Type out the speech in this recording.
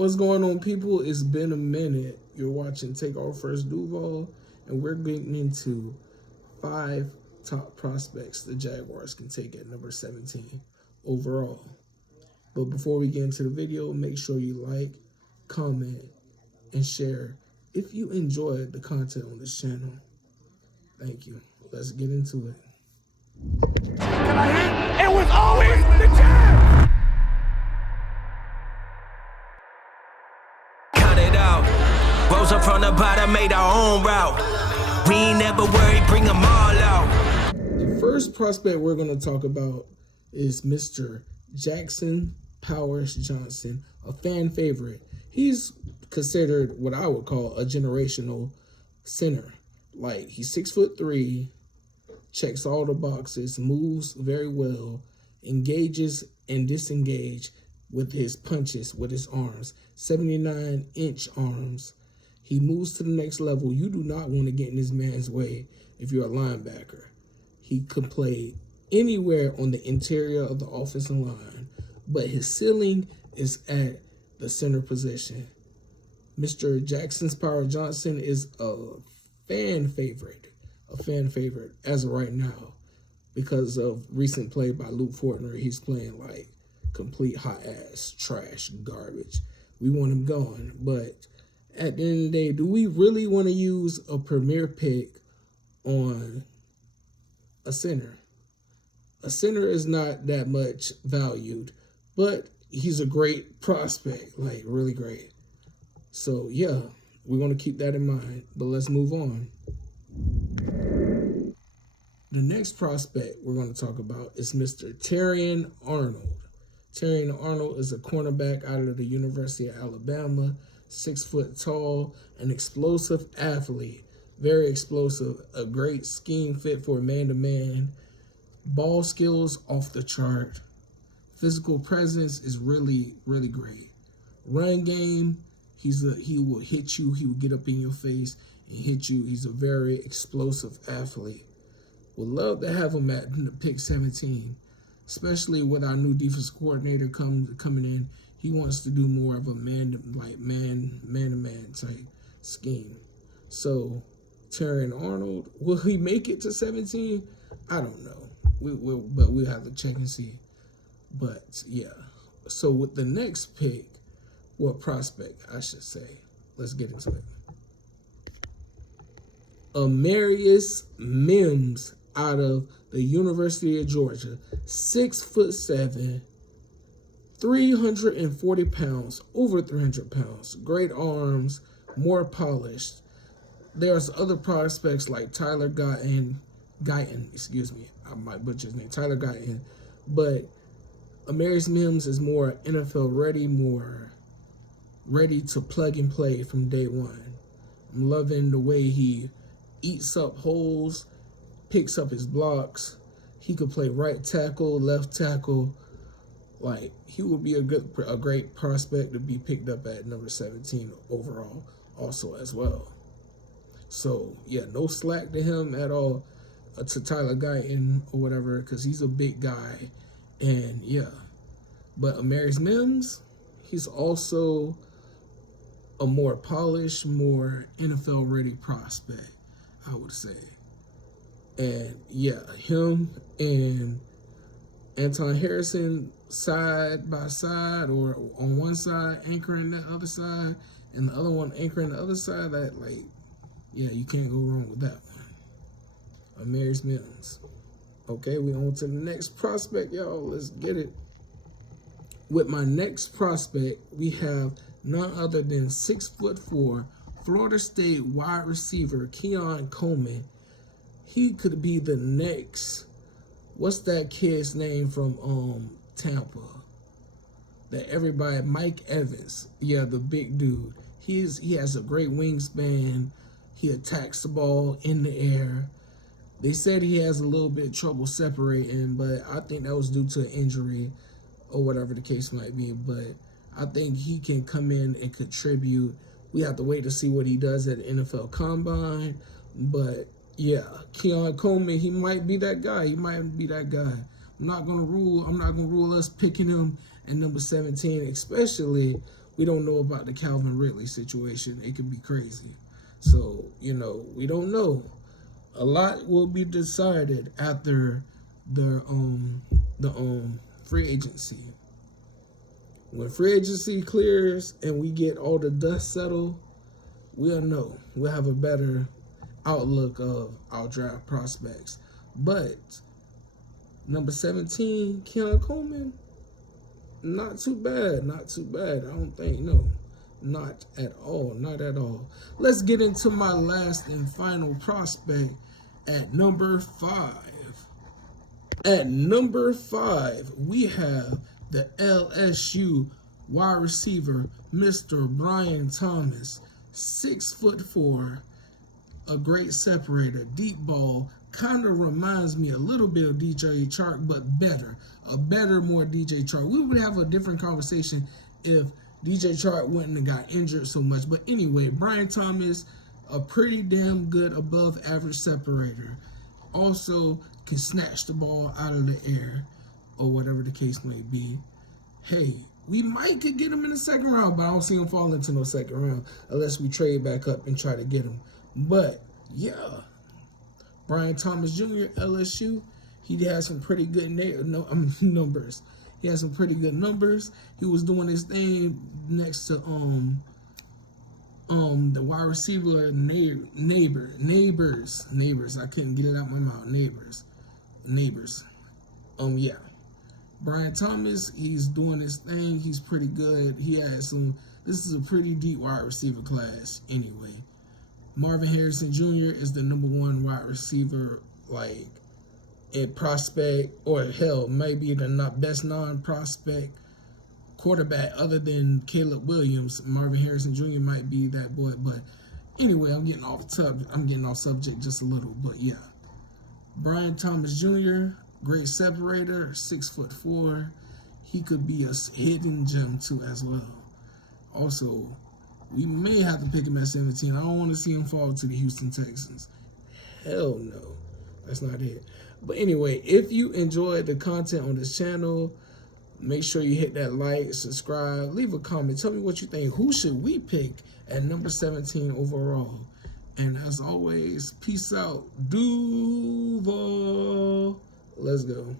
What's going on, people? It's been a minute. You're watching Take Our First Duval, and we're getting into 5 top prospects the Jaguars can take at number 17 overall. But before we get into the video, make sure you like, comment, and share if you enjoy the content on this channel. Thank you. Let's get into it. Can I hit? It was always the jam! Cut it out. Rose up from the bottom, made our own route. We ain't never worried, bring them all out. The first prospect we're going to talk about is Mr. Jackson Powers Johnson, a fan favorite. He's considered what I would call a generational center. Like, he's 6'3", checks all the boxes, moves very well, engages and disengages with his punches, with his arms, 79-inch arms. He moves to the next level. You do not want to get in this man's way if you're a linebacker. He could play anywhere on the interior of the offensive line, but his ceiling is at the center position. Mr. Jackson's Power Johnson is a fan favorite as of right now because of recent play by Luke Fortner. He's playing like complete hot ass trash garbage. We want him gone, but at the end of the day, do we really want to use a premier pick on a center? A center is not that much valued, but he's a great prospect, like really great. So yeah, we want to keep that in mind, but let's move on. The next prospect we're going to talk about is Mr. Terrion Arnold. Terrion Arnold is a cornerback out of the University of Alabama, 6 foot tall, an explosive athlete, very explosive, a great scheme fit for man-to-man, ball skills off the chart, physical presence is really, really great. Run game, he will hit you, he will get up in your face and hit you. He's a very explosive athlete. Would love to have him at pick 17, especially with our new defensive coordinator coming in. He wants to do more of a man-to-man type scheme. So Terrion Arnold, will he make it to 17? I don't know. But we'll have to check and see. But yeah. So with the next pick, prospect, I should say. Let's get into it. Amarius Mims out of the University of Georgia, 6'7", 340 pounds, over 300 pounds, great arms, more polished. There's other prospects like Tyler Guyton, I might butcher his name, Tyler Guyton, but Amarius Mims is more NFL ready, more ready to plug and play from day one. I'm loving the way he eats up holes, picks up his blocks. He could play right tackle, left tackle. Like, he would be a great prospect to be picked up at number 17 overall also as well. So yeah, no slack to him at all, to Tyler Guyton or whatever, because he's a big guy. And yeah, but Amarius Mims, he's also a more polished, more NFL ready prospect, I would say. And yeah, him and Anton Harrison side by side, or on one side anchoring the other side and the other one anchoring the other side, that, like, yeah, you can't go wrong with that one. Amarius Mims. Okay, we on to the next prospect, y'all. Let's get it. With my next prospect, we have none other than 6'4", Florida State wide receiver Keon Coleman. He could be the next, what's that kid's name from Tampa? That everybody, Mike Evans. Yeah, the big dude. He has a great wingspan. He attacks the ball in the air. They said he has a little bit of trouble separating, but I think that was due to an injury or whatever the case might be. But I think he can come in and contribute. We have to wait to see what he does at the NFL Combine. But yeah, Keon Coleman, he might be that guy. I'm not gonna rule us picking him at number 17, especially we don't know about the Calvin Ridley situation. It could be crazy. So, you know, we don't know. A lot will be decided after the free agency. When free agency clears and we get all the dust settled, we'll know. We'll have a better outlook of our draft prospects. But number 17, Keon Coleman, not too bad. Not too bad. I don't think, no. Not at all. Not at all. Let's get into my last and final prospect at number 5. At number 5, we have the LSU wide receiver, Mr. Brian Thomas, 6'4", a great separator, deep ball. Kind of reminds me a little bit of DJ Chark, but better. More DJ Chark. We would have a different conversation if DJ Chark wouldn't have got injured so much. But anyway, Brian Thomas, a pretty damn good above average separator. Also can snatch the ball out of the air or whatever the case may be. Hey, we might could get him in the second round, but I don't see him fall into no second round unless we trade back up and try to get him. But yeah, Brian Thomas Jr., LSU, he had some pretty good numbers. He had some pretty good numbers. He was doing his thing next to the wide receiver neighbors. I couldn't get it out my mouth. Neighbors. Yeah. Brian Thomas, he's doing his thing. He's pretty good. This is a pretty deep wide receiver class anyway. Marvin Harrison Jr. is the number 1 wide receiver, like, in prospect, or hell, maybe the best non-prospect quarterback other than Caleb Williams. Marvin Harrison Jr. might be that boy, but anyway, I'm getting off subject just a little, but yeah. Brian Thomas Jr., great separator, 6'4". He could be a hidden gem too as well. Also, we may have to pick him at 17. I don't want to see him fall to the Houston Texans. Hell no. That's not it. But anyway, if you enjoyed the content on this channel, make sure you hit that like, subscribe, leave a comment. Tell me what you think. Who should we pick at number 17 overall? And as always, peace out. Duval. Let's go.